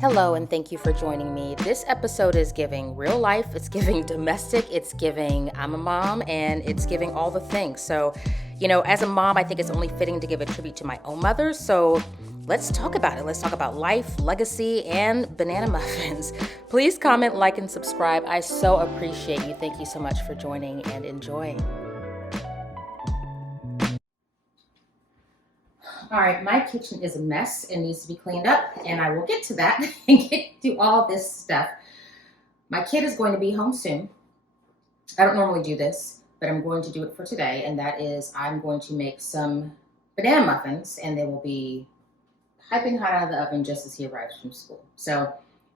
Hello, and thank you for joining me. This episode is giving real life, it's giving domestic, it's giving I'm a mom, and it's giving all the things. So, as a mom, I think it's only fitting to give a tribute to my own mother. So let's talk about it. Let's talk about life, legacy, and banana muffins. Please comment, like, and subscribe. I so appreciate you. Thank you so much for joining and enjoying. All right, my kitchen is a mess and needs to be cleaned up, and I will get to that and get to all this stuff. My kid is going to be home soon. I don't normally do this, but I'm going to do it for today, and that is I'm going to make some banana muffins, and they will be piping hot out of the oven just as he arrives from school. So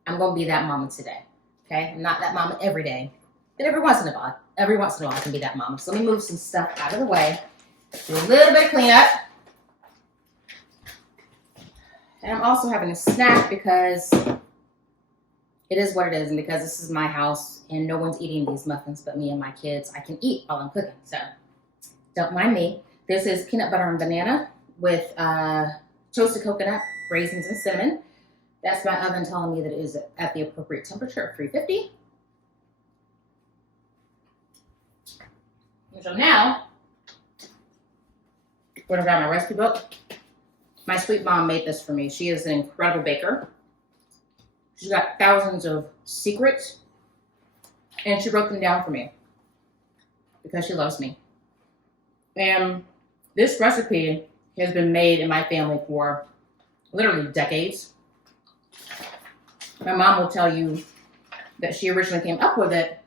I'm going to be that mama today, okay? I'm not that mama every day, but every once in a while I can be that mama. So let me move some stuff out of the way, do a little bit of cleanup. And I'm also having a snack because it is what it is, and because this is my house and no one's eating these muffins but me and my kids, I can eat while I'm cooking, so don't mind me. This is peanut butter and banana with toasted coconut, raisins, and cinnamon. That's my oven telling me that it is at the appropriate temperature of 350. And so now, I'm going to grab my recipe book. My sweet mom made this for me. She is an incredible baker. She's got thousands of secrets, and she wrote them down for me because she loves me. And this recipe has been made in my family for literally decades. My mom will tell you that she originally came up with it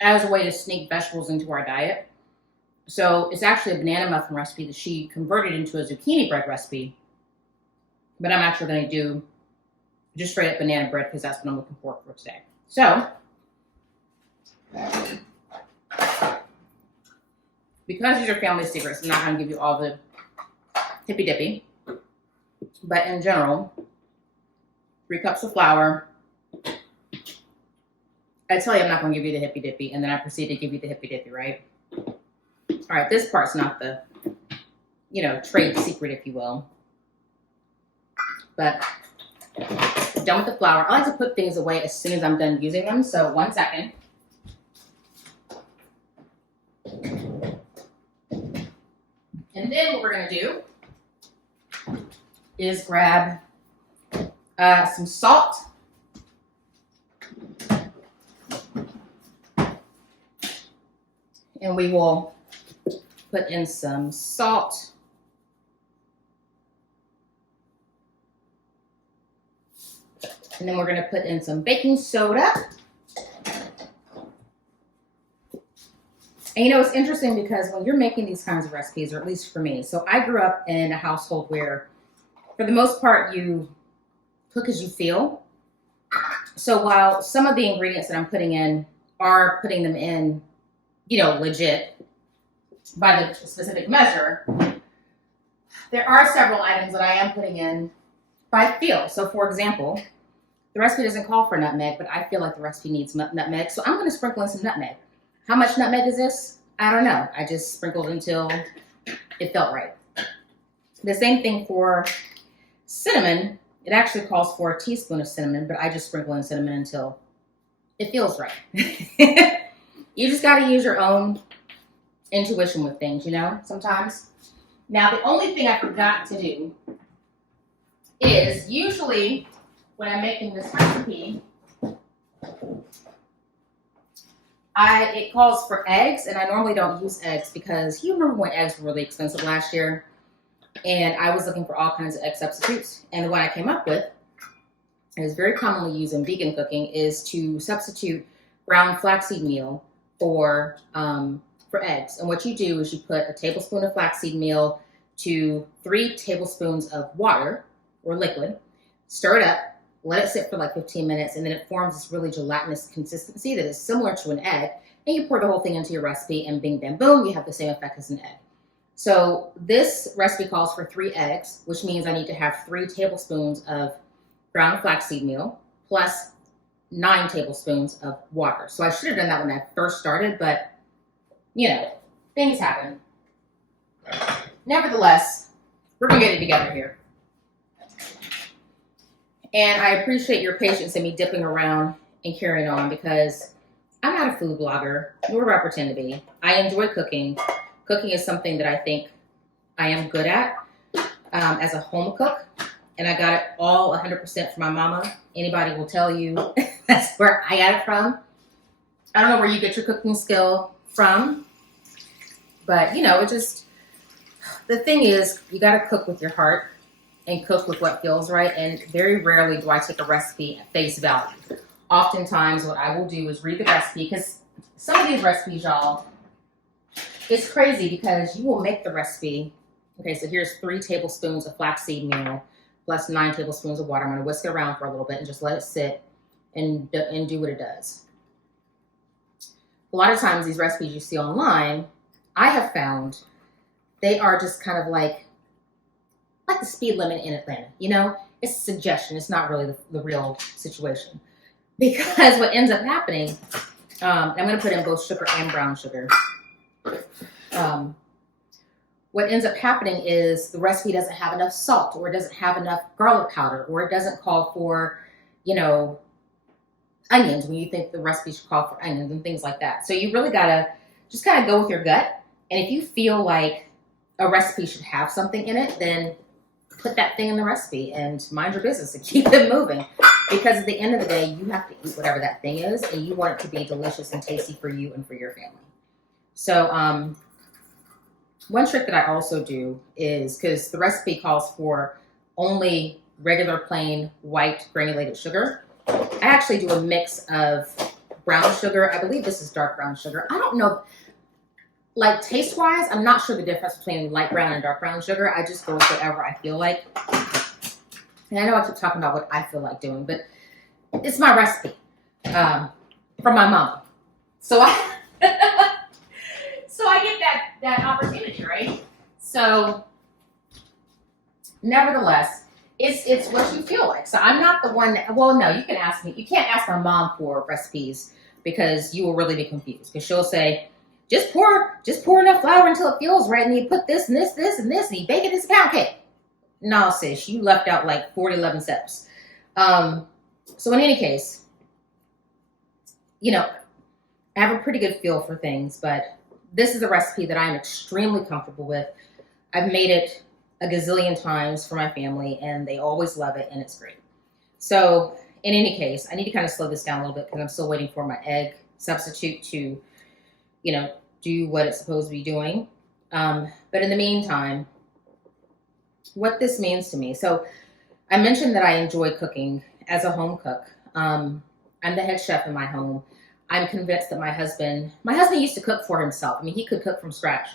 as a way to sneak vegetables into our diet. So it's actually a banana muffin recipe that she converted into a zucchini bread recipe. But I'm actually going to do just straight up banana bread because that's what I'm looking for today. So, because these are family secrets, I'm not going to give you all the hippy dippy. But in general, 3 cups of flour. I tell you I'm not going to give you the hippy dippy, and then I proceed to give you the hippy dippy, right? All right, this part's not the, trade secret, if you will. But done with the flour. I like to put things away as soon as I'm done using them. So 1 second. And then what we're going to do is grab some salt. And we will put in some salt. And then we're going to put in some baking soda. And it's interesting because when you're making these kinds of recipes, or at least for me, so I grew up in a household where, for the most part, you cook as you feel. So while some of the ingredients that I'm putting in are putting them in, legit, by the specific measure, there are several items that I am putting in by feel. So for example, the recipe doesn't call for nutmeg, but I feel like the recipe needs nutmeg, so I'm going to sprinkle in some nutmeg. How much nutmeg is this? I don't know. I just sprinkled until it felt right. The same thing for cinnamon. It actually calls for a teaspoon of cinnamon, but I just sprinkle in cinnamon until it feels right. You just got to use your own intuition with things, sometimes. Now, the only thing I forgot to do is usually when I'm making this recipe, it calls for eggs, and I normally don't use eggs because you remember when eggs were really expensive last year, and I was looking for all kinds of egg substitutes, and the one I came up with, and is very commonly used in vegan cooking, is to substitute brown flaxseed meal for eggs. And what you do is you put a tablespoon of flaxseed meal to 3 tablespoons of water or liquid, stir it up, let it sit for like 15 minutes, and then it forms this really gelatinous consistency that is similar to an egg, and you pour the whole thing into your recipe, and bing, bam, boom, you have the same effect as an egg. So this recipe calls for 3 eggs, which means I need to have 3 tablespoons of ground flaxseed meal plus 9 tablespoons of water. So I should have done that when I first started, but things happen. Nevertheless, we're gonna get it together here. And I appreciate your patience in me dipping around and carrying on because I'm not a food blogger, nor do I pretend to be. I enjoy cooking. Cooking is something that I think I am good at as a home cook. And I got it all 100% from my mama. Anybody will tell you that's where I got it from. I don't know where you get your cooking skill from, but you know, the thing is, you got to cook with your heart and cook with what feels right. And very rarely do I take a recipe at face value. Oftentimes what I will do is read the recipe, because some of these recipes, y'all, it's crazy because you will make the recipe. Okay, so here's 3 tablespoons of flaxseed meal plus 9 tablespoons of water. I'm going to whisk it around for a little bit and just let it sit and do what it does. A lot of times these recipes you see online, I have found they are just kind of like the speed limit in Atlanta. You know, it's a suggestion. It's not really the real situation. Because what ends up happening, I'm going to put in both sugar and brown sugar. What ends up happening is the recipe doesn't have enough salt, or it doesn't have enough garlic powder, or it doesn't call for, you know, onions when you think the recipe should call for onions and things like that. So you really got to just kind of go with your gut. And if you feel like a recipe should have something in it, then put that thing in the recipe and mind your business and keep it moving. Because at the end of the day, you have to eat whatever that thing is, and you want it to be delicious and tasty for you and for your family. So one trick that I also do is, because the recipe calls for only regular plain white granulated sugar, I actually do a mix of brown sugar. I believe this is dark brown sugar. I don't know, like taste-wise, I'm not sure the difference between light brown and dark brown sugar. I just go with whatever I feel like. And I know I keep talking about what I feel like doing, but it's my recipe from my mom. So I get that opportunity, right? So nevertheless, it's what you feel like. So I'm not the one that, well, no, you can ask me. You can't ask my mom for recipes because you will really be confused. Because she'll say, just pour enough flour until it feels right, and then you put this and this, this and this, and you bake it as a pound cake. No, sis, you left out like 11 steps. So in any case, you know, I have a pretty good feel for things, but this is a recipe that I'm extremely comfortable with. I've made it a gazillion times for my family, and they always love it, and it's great. So in any case, I need to kind of slow this down a little bit because I'm still waiting for my egg substitute to, you know, do what it's supposed to be doing. But in the meantime, what this means to me. So I mentioned that I enjoy cooking as a home cook. I'm the head chef in my home. I'm convinced that my husband used to cook for himself. I mean, he could cook from scratch.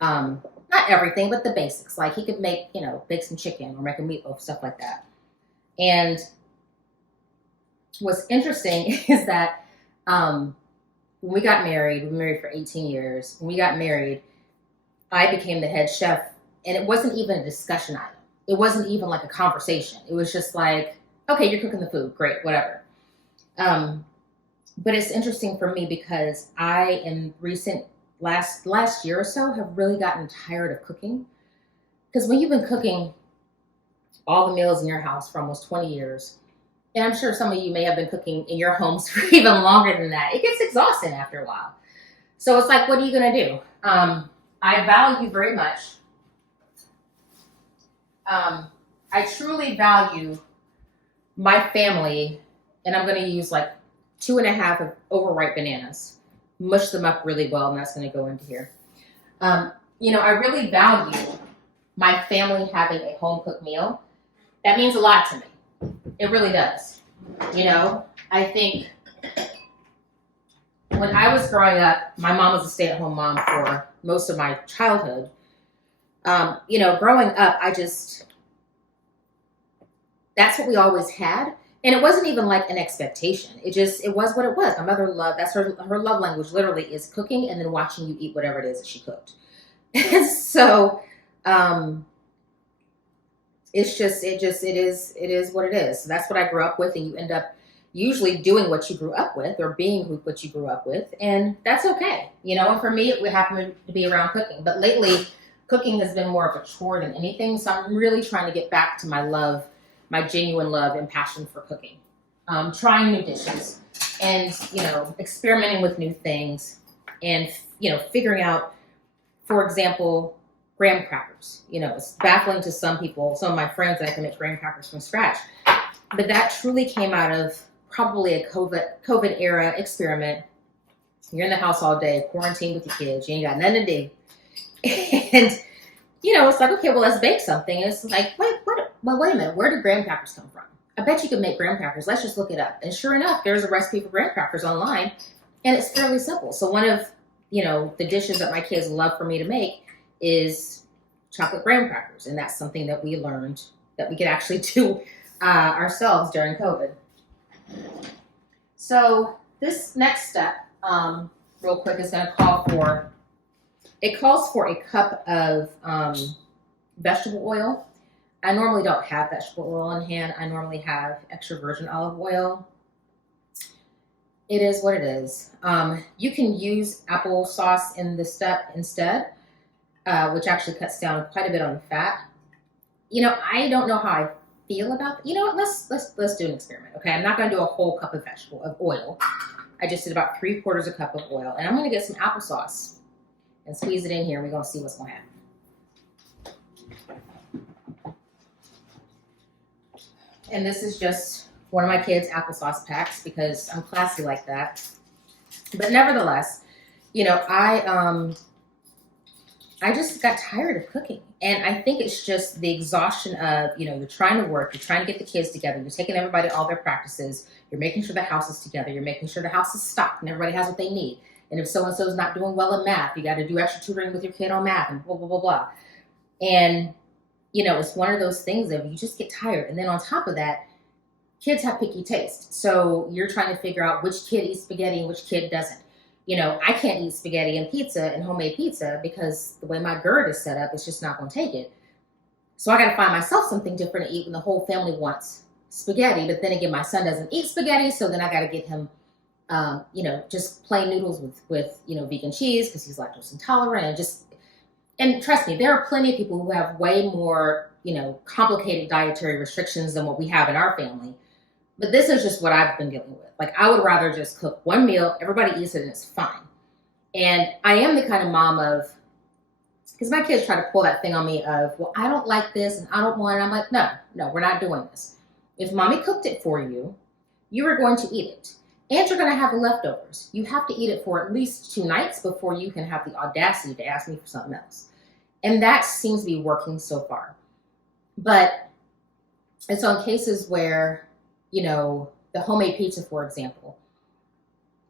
Not everything, but the basics. Like he could make, you know, bake some chicken or make a meatloaf, stuff like that. And what's interesting is that when we got married, we were married for 18 years. When we got married, I became the head chef, and it wasn't even a discussion item. It wasn't even like a conversation. It was just like, okay, you're cooking the food. Great, whatever. But it's interesting for me because I, in last year or so, have really gotten tired of cooking. Because when you've been cooking all the meals in your house for almost 20 years, and I'm sure some of you may have been cooking in your homes for even longer than that, it gets exhausting after a while. So it's like, what are you going to do? I value very much. I truly value my family, and I'm going to use like 2.5 of overripe bananas, mush them up really well, and that's going to go into here. You know, I really value my family having a home cooked meal. That means a lot to me. It really does. You know, I think when I was growing up, my mom was a stay-at-home mom for most of my childhood. You know, growing up, that's what we always had. And it wasn't even like an expectation. It was what it was. My mother loved, that's her love language literally is cooking and then watching you eat whatever it is that she cooked. And so, it is what it is. So that's what I grew up with, and you end up usually doing what you grew up with or being what you grew up with, and that's okay. You know, and for me, it happened to be around cooking. But lately, cooking has been more of a chore than anything, so I'm really trying to get back to my love my genuine love and passion for cooking. Trying new dishes and, you know, experimenting with new things and, you know, figuring out, for example, graham crackers. You know, it's baffling to some people, some of my friends, that I can make graham crackers from scratch. But that truly came out of probably a COVID era experiment. You're in the house all day, quarantined with your kids. You ain't got nothing to do. And, you know, it's like, okay, well, let's bake something. And it's like, wait a minute. Where did graham crackers come from? I bet you could make graham crackers. Let's just look it up. And sure enough, there's a recipe for graham crackers online. And it's fairly simple. So one of, you know, the dishes that my kids love for me to make is chocolate graham crackers. And that's something that we learned that we could actually do ourselves during COVID. So this next step, real quick, is going to calls for a cup of vegetable oil. I normally don't have vegetable oil on hand. I normally have extra virgin olive oil. It is what it is. You can use applesauce in this step instead, which actually cuts down quite a bit on the fat. You know, I don't know how I feel about, you know what, let's do an experiment. Okay, I'm not going to do a whole cup of oil. I just did about 3/4 a cup of oil, and I'm going to get some applesauce and squeeze it in here. We're going to see what's going to happen. And this is just one of my kids' applesauce packs because I'm classy like that. But nevertheless, you know, I just got tired of cooking. And I think it's just the exhaustion of, you know, you're trying to work, you're trying to get the kids together, you're taking everybody all their practices, you're making sure the house is together, you're making sure the house is stocked and everybody has what they need. And if so-and-so is not doing well in math, you got to do extra tutoring with your kid on math and blah, blah, blah, blah. And, you know, it's one of those things that you just get tired. And then on top of that, kids have picky taste. So you're trying to figure out which kid eats spaghetti and which kid doesn't. You know, I can't eat spaghetti and pizza and homemade pizza because the way my GERD is set up, it's just not going to take it. So I got to find myself something different to eat when the whole family wants spaghetti. But then again, my son doesn't eat spaghetti. So then I got to get him, you know, just plain noodles with, you know, vegan cheese because he's lactose intolerant. And trust me, there are plenty of people who have way more, you know, complicated dietary restrictions than what we have in our family. But this is just what I've been dealing with. Like, I would rather just cook one meal, everybody eats it, and it's fine. And I am the kind of mom of, because my kids try to pull that thing on me of, well, I don't like this, and I don't want it. I'm like, no, we're not doing this. If mommy cooked it for you, you are going to eat it. And you're going to have the leftovers. You have to eat it for at least 2 nights before you can have the audacity to ask me for something else. And that seems to be working so far. But it's on cases where, you know, the homemade pizza, for example.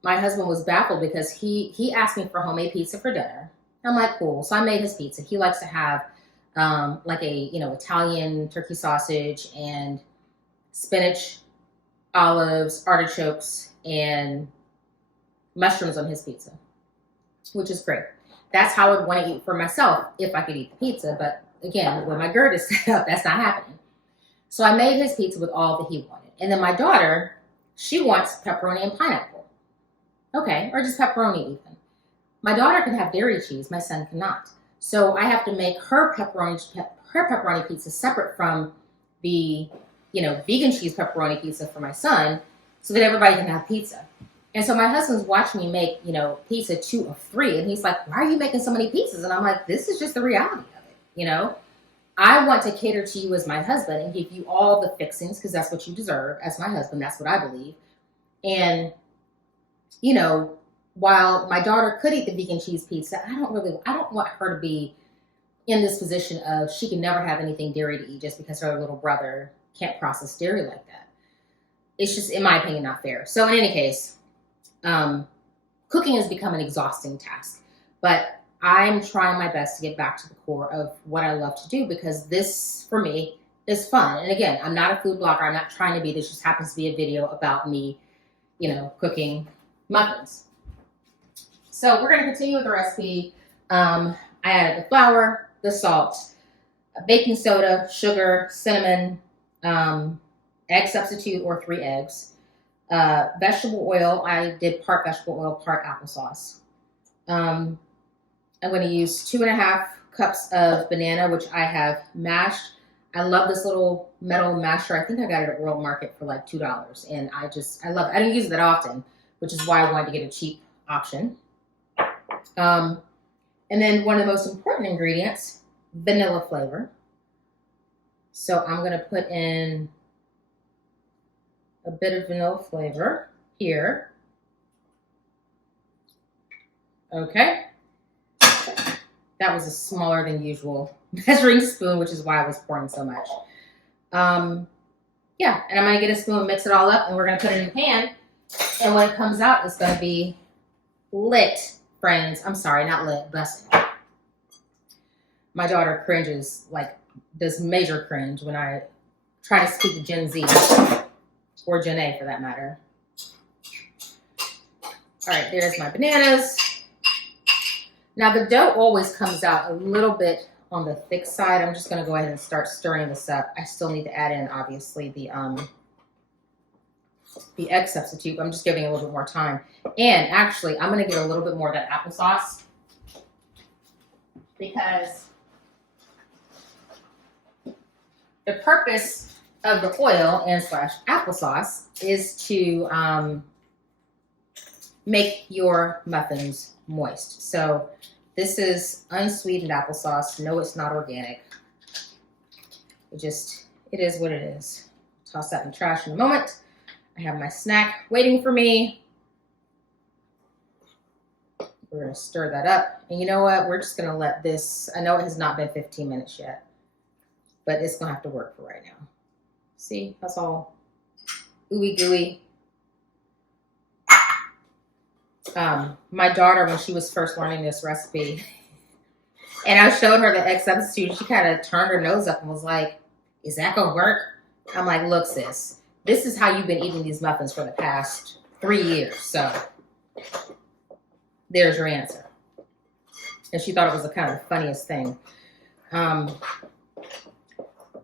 My husband was baffled because he asked me for homemade pizza for dinner. I'm like, cool. So I made his pizza. He likes to have like a, you know, Italian turkey sausage and spinach, olives, artichokes, and mushrooms on his pizza, which is great. That's how I would want to eat for myself if I could eat the pizza. But again, when my GERD is set up, that's not happening. So I made his pizza with all that he wanted. And then my daughter, she wants pepperoni and pineapple. Okay, or just pepperoni even. My daughter can have dairy cheese. My son cannot. So I have to make her pepperoni pizza separate from the, you know, vegan cheese pepperoni pizza for my son so that everybody can have pizza. And so my husband's watching me make, you know, pizza 2 of 3. And he's like, why are you making so many pizzas? And I'm like, this is just the reality of it, you know? I want to cater to you as my husband and give you all the fixings because that's what you deserve as my husband. That's what I believe. And, you know, while my daughter could eat the vegan cheese pizza, I don't want her to be in this position of she can never have anything dairy to eat just because her little brother can't process dairy like that. It's just, in my opinion, not fair. So in any case, cooking has become an exhausting task. But I'm trying my best to get back to the core of what I love to do because this, for me, is fun. And again, I'm not a food blogger. I'm not trying to be. This just happens to be a video about me, you know, cooking muffins. So we're going to continue with the recipe. I added the flour, the salt, baking soda, sugar, cinnamon, egg substitute or 3 eggs, vegetable oil. I did part vegetable oil, part applesauce. I'm going to use 2.5 cups of banana, which I have mashed. I love this little metal masher. I think I got it at World Market for like $2. And I love it. I don't use it that often, which is why I wanted to get a cheap option. And then one of the most important ingredients, vanilla flavor. So I'm going to put in a bit of vanilla flavor here. Okay. That was a smaller than usual measuring spoon, which is why I was pouring so much. Yeah, and I'm going to get a spoon, mix it all up, and we're going to put it in the pan. And when it comes out, it's going to be lit, friends. I'm sorry, not lit, busted. My daughter cringes, like, does major cringe when I try to speak to Gen Z, or Gen A for that matter. All right, there's my bananas. Now the dough always comes out a little bit on the thick side. I'm just gonna go ahead and start stirring this up. I still need to add in, obviously, the egg substitute. I'm just giving it a little bit more time. And actually, I'm gonna get a little bit more of that applesauce because the purpose of the oil and slash applesauce is to make your muffins moist. So this is unsweetened applesauce. No, it's not organic. It is what it is. Toss that in the trash in a moment. I have my snack waiting for me. We're gonna stir that up. And you know what? We're just gonna let this, I know it has not been 15 minutes yet, but it's gonna have to work for right now. See, that's all ooey gooey. My daughter, when she was first learning this recipe, and I showed her the egg substitute, she kind of turned her nose up and was like, is that gonna work? I'm like, look, sis, this is how you've been eating these muffins for the past 3 years. So there's your answer. And she thought it was the kind of the funniest thing.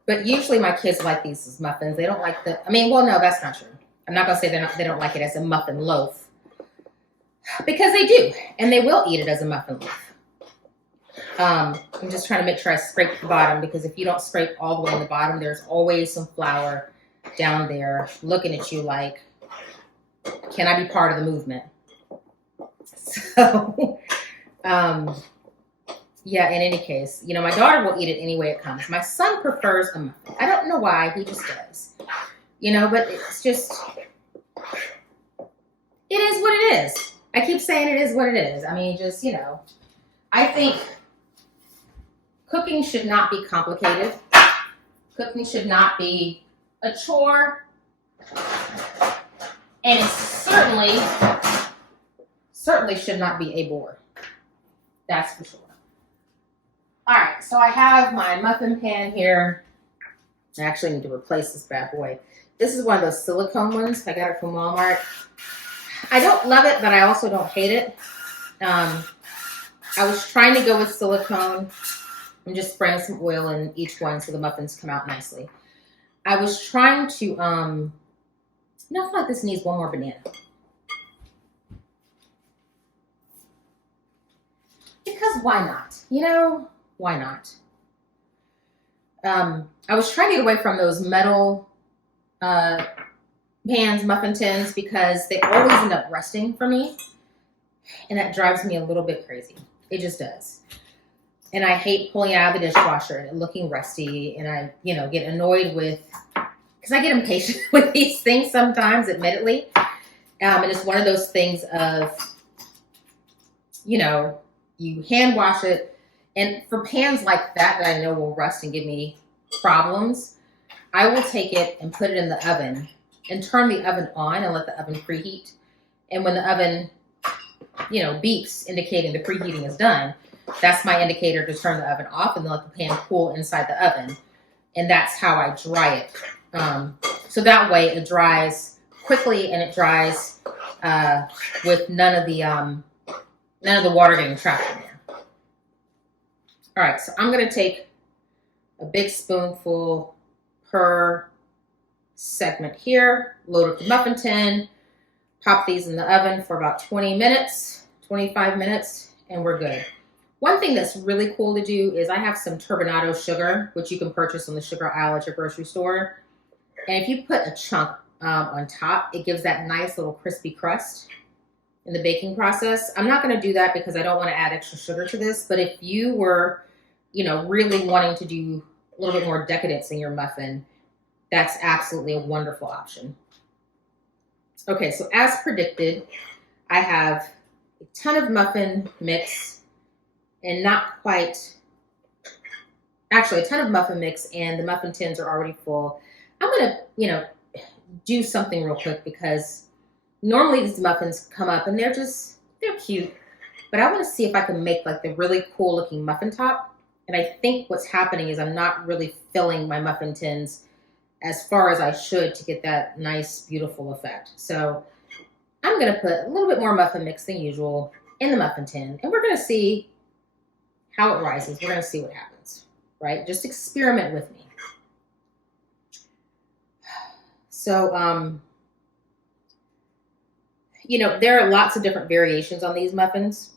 But usually my kids like these as muffins. They don't like the, I mean, well, no, that's not true. I'm not gonna say they don't like it as a muffin loaf, because they do, and they will eat it as a muffin loaf. I'm just trying to make sure I scrape the bottom, because if you don't scrape all the way in the bottom, there's always some flour down there looking at you like, can I be part of the movement? So, yeah, in any case, you know, my daughter will eat it any way it comes. My son prefers a muffin. I don't know why, he just does. You know, but it's just, it is what it is. I keep saying it is what it is. I mean, just, you know, I think cooking should not be complicated. Cooking should not be a chore. And it certainly should not be a bore. That's for sure. All right, so I have my muffin pan here. I actually need to replace this bad boy. This is one of those silicone ones. I got it from Walmart. I don't love it, but I also don't hate it. I was trying to go with silicone. I'm just spraying some oil in each one so the muffins come out nicely. I was trying to, you know, I feel like this needs one more banana. Because why not? You know, why not? I was trying to get away from those metal pans, muffin tins, because they always end up rusting for me. And that drives me a little bit crazy. It just does. And I hate pulling it out of the dishwasher and it looking rusty. And I, you know, get annoyed with, because I get impatient with these things sometimes, admittedly. And it's one of those things of, you know, you hand wash it. And for pans like that I know will rust and give me problems, I will take it and put it in the oven and turn the oven on and let the oven preheat. And when the oven, you know, beeps indicating the preheating is done, that's my indicator to turn the oven off and then let the pan cool inside the oven. And that's how I dry it. So that way it dries quickly and it dries with none of the water getting trapped in there. All right, so I'm gonna take a big spoonful per segment here, load up the muffin tin, pop these in the oven for about 20 minutes, 25 minutes, and we're good. One thing that's really cool to do is I have some turbinado sugar, which you can purchase on the sugar aisle at your grocery store. And if you put a chunk on top, it gives that nice little crispy crust in the baking process. I'm not going to do that because I don't want to add extra sugar to this. But if you were, really wanting to do a little bit more decadence in your muffin, that's absolutely a wonderful option. Okay, so as predicted, I have a ton of muffin mix and not quite, actually a ton of muffin mix, and the muffin tins are already full. I'm going to, do something real quick because normally these muffins come up and they're cute, but I want to see if I can make like the really cool looking muffin top. And I think what's happening is I'm not really filling my muffin tins as far as I should to get that nice, beautiful effect. So I'm going to put a little bit more muffin mix than usual in the muffin tin, and we're going to see how it rises. We're going to see what happens, right? Just experiment with me. So, there are lots of different variations on these muffins.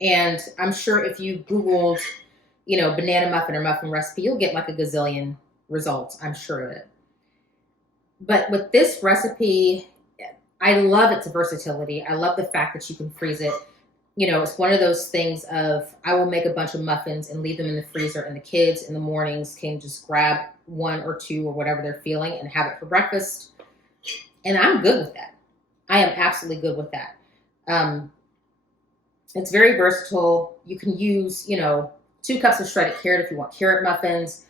And I'm sure if you Googled, banana muffin or muffin recipe, you'll get like a gazillion results. I'm sure of it. But with this recipe, I love its versatility. I love the fact that you can freeze it. It's one of those things of I will make a bunch of muffins and leave them in the freezer, and the kids in the mornings can just grab one or two or whatever they're feeling and have it for breakfast. And I'm good with that. I am absolutely good with that. It's very versatile. You can use, 2 cups of shredded carrot if you want carrot muffins.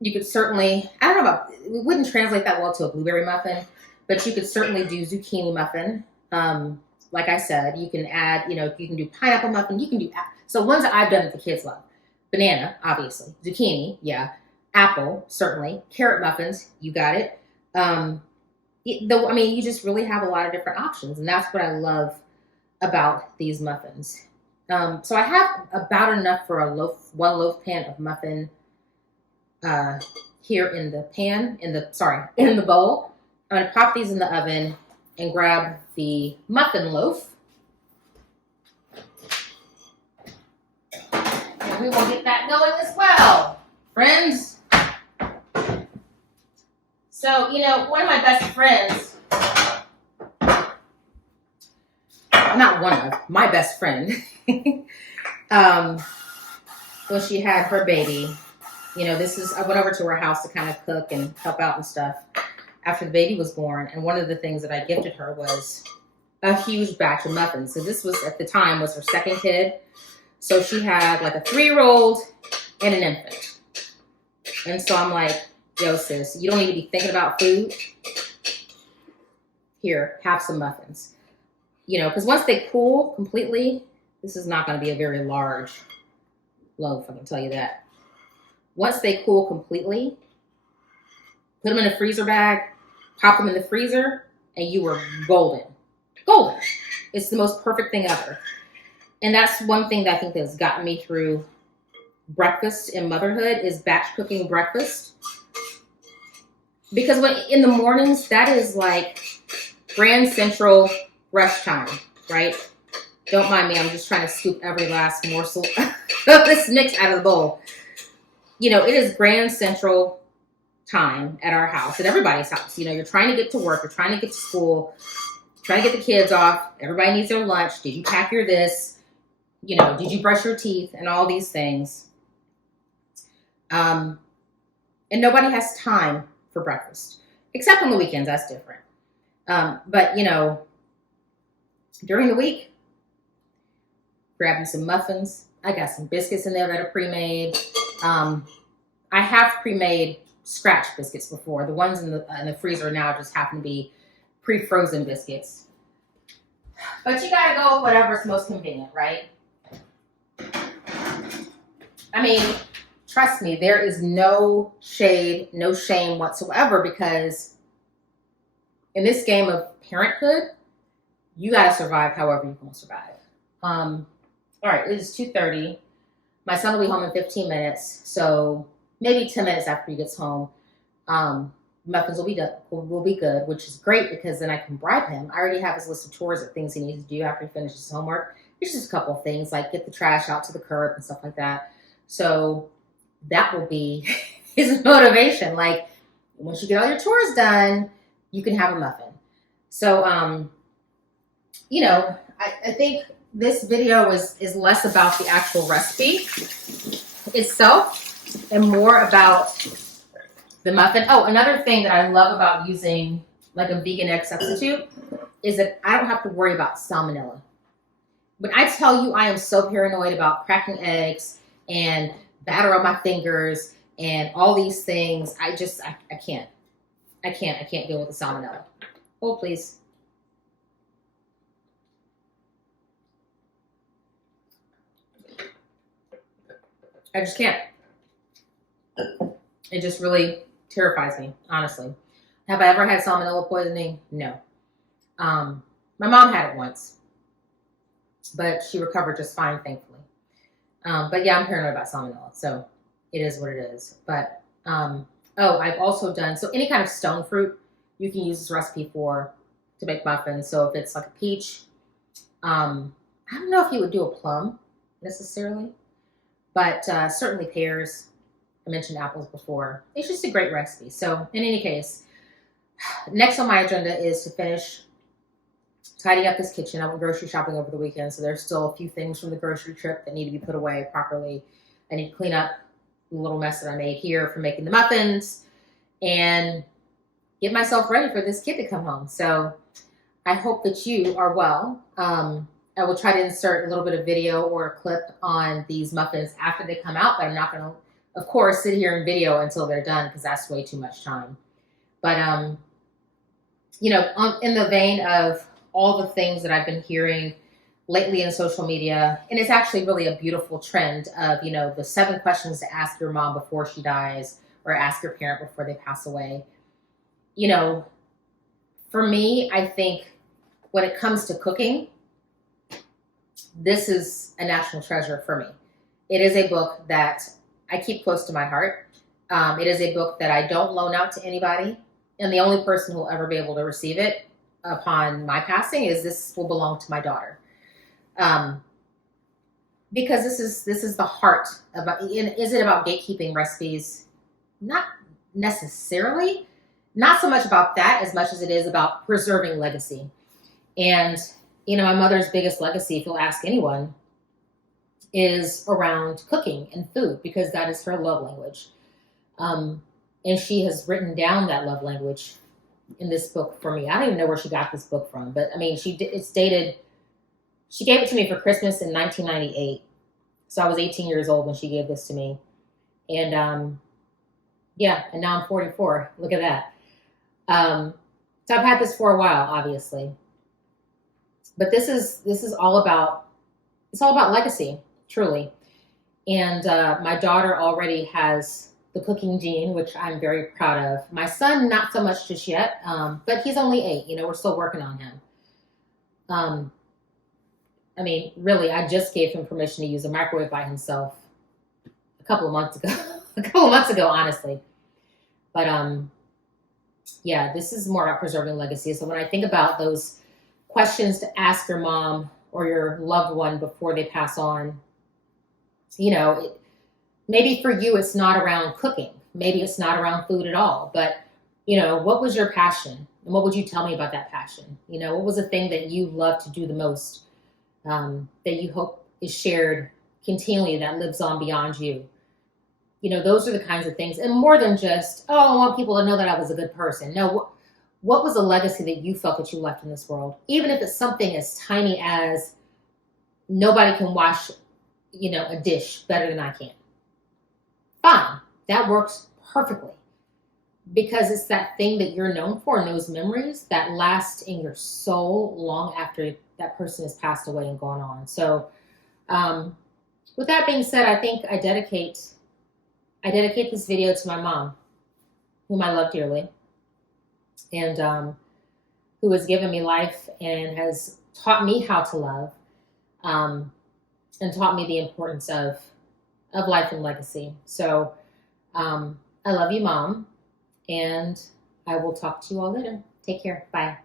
You could certainly, I don't know about, it wouldn't translate that well to a blueberry muffin, but you could certainly do zucchini muffin. Like I said, you can add, you can do pineapple muffin. You can do, so ones that I've done that the kids love. Banana, obviously. Zucchini, yeah. Apple, certainly. Carrot muffins, you got it. You just really have a lot of different options, and that's what I love about these muffins. So I have about enough for one loaf pan of muffin here in the pan, in the bowl. I'm going to pop these in the oven and grab the muffin loaf. And we will get that going as well, friends. So, one of my best friends, not one of, my best friend, when she had her baby, I went over to her house to kind of cook and help out and stuff after the baby was born. And one of the things that I gifted her was a huge batch of muffins. So this was, at the time, was her second kid. So she had like a 3-year-old and an infant. And so I'm like, yo, sis, you don't need to be thinking about food. Here, have some muffins. Because once they cool completely, this is not going to be a very large loaf, I can tell you that. Once they cool completely, put them in a freezer bag, pop them in the freezer, and you were golden. Golden. It's the most perfect thing ever. And that's one thing that I think that's gotten me through breakfast in motherhood is batch cooking breakfast. Because in the mornings, that is like Grand Central rush time, right? Don't mind me, I'm just trying to scoop every last morsel of this mix out of the bowl. It is Grand Central time at our house, at everybody's house. You're trying to get to work, you're trying to get to school, trying to get the kids off, everybody needs their lunch. Did you pack your this? Did you brush your teeth? And all these things. And nobody has time for breakfast, except on the weekends. That's different. But during the week, grab you some muffins. I got some biscuits in there that are pre-made. I have pre-made scratch biscuits before. The ones in the freezer now just happen to be pre-frozen biscuits. But you gotta go with whatever's most convenient, right? Trust me, there is no shade, no shame whatsoever, because in this game of parenthood, you got to survive however you're going to survive. All right, it is 2:30. My son will be home in 15 minutes, so maybe 10 minutes after he gets home, muffins will be good, which is great because then I can bribe him. I already have his list of chores of things he needs to do after he finishes his homework. It's just a couple of things, like get the trash out to the curb and stuff like that. So that will be his motivation. Like, once you get all your chores done, you can have a muffin. So, you know, I think this video is less about the actual recipe itself and more about the muffin. Oh, another thing that I love about using like a vegan egg substitute is that I don't have to worry about salmonella. When I tell you I am so paranoid about cracking eggs and batter on my fingers and all these things, I can't. I can't deal with the salmonella. Hold, please. I just can't. It just really terrifies me, honestly. Have I ever had salmonella poisoning? No. My mom had it once, but she recovered just fine, thankfully. But yeah, I'm paranoid about salmonella, so it is what it is. But, oh, I've also done, so any kind of stone fruit, you can use this recipe for to make muffins. So if it's like a peach, I don't know if you would do a plum necessarily, but certainly pears. I mentioned apples before. It's just a great recipe. So in any case, next on my agenda is to finish tidying up this kitchen. I went grocery shopping over the weekend, so there's still a few things from the grocery trip that need to be put away properly. I need to clean up the little mess that I made here from making the muffins and get myself ready for this kid to come home. So I hope that you are well. I will try to insert a little bit of video or a clip on these muffins after they come out, but I'm not going to, of course, sit here and video until they're done because that's way too much time. But, you know, in the vein of all the things that I've been hearing lately in social media, and it's actually really a beautiful trend of, you know, the 7 questions to ask your mom before she dies or ask your parent before they pass away. You know, for me, I think when it comes to cooking, this is a national treasure for me. It is a book that I keep close to my heart. It is a book that I don't loan out to anybody. And the only person who will ever be able to receive it upon my passing is this will belong to my daughter. Because this is the heart of, is it about gatekeeping recipes? Not necessarily. Not so much about that as much as it is about preserving legacy. And, you know, my mother's biggest legacy, if you'll ask anyone, is around cooking and food, because that is her love language. And she has written down that love language in this book for me. I don't even know where she got this book from, but I mean, it's dated, she gave it to me for Christmas in 1998. So I was 18 years old when she gave this to me. And, yeah, and now I'm 44. Look at that. So I've had this for a while, obviously, but this is all about, it's all about legacy, truly. And, my daughter already has the cooking gene, which I'm very proud of. My son, not so much just yet, but he's only 8. You know, we're still working on him. I mean, really, I just gave him permission to use a microwave by himself a couple of months ago, honestly. But yeah, this is more about preserving legacy. So when I think about those questions to ask your mom or your loved one before they pass on, you know, maybe for you, it's not around cooking. Maybe it's not around food at all. But, you know, what was your passion? And what would you tell me about that passion? You know, what was the thing that you love to do the most, that you hope is shared continually, that lives on beyond you? You know, those are the kinds of things. And more than just, oh, I want people to know that I was a good person. No, what was a legacy that you felt that you left in this world? Even if it's something as tiny as nobody can wash, you know, a dish better than I can. Fine, that works perfectly, because it's that thing that you're known for and those memories that last in your soul long after that person has passed away and gone on. So with that being said, I think I dedicate this video to my mom, whom I love dearly, and who has given me life and has taught me how to love, and taught me the importance of life and legacy. So I love you, Mom, and I will talk to you all later. Take care. Bye.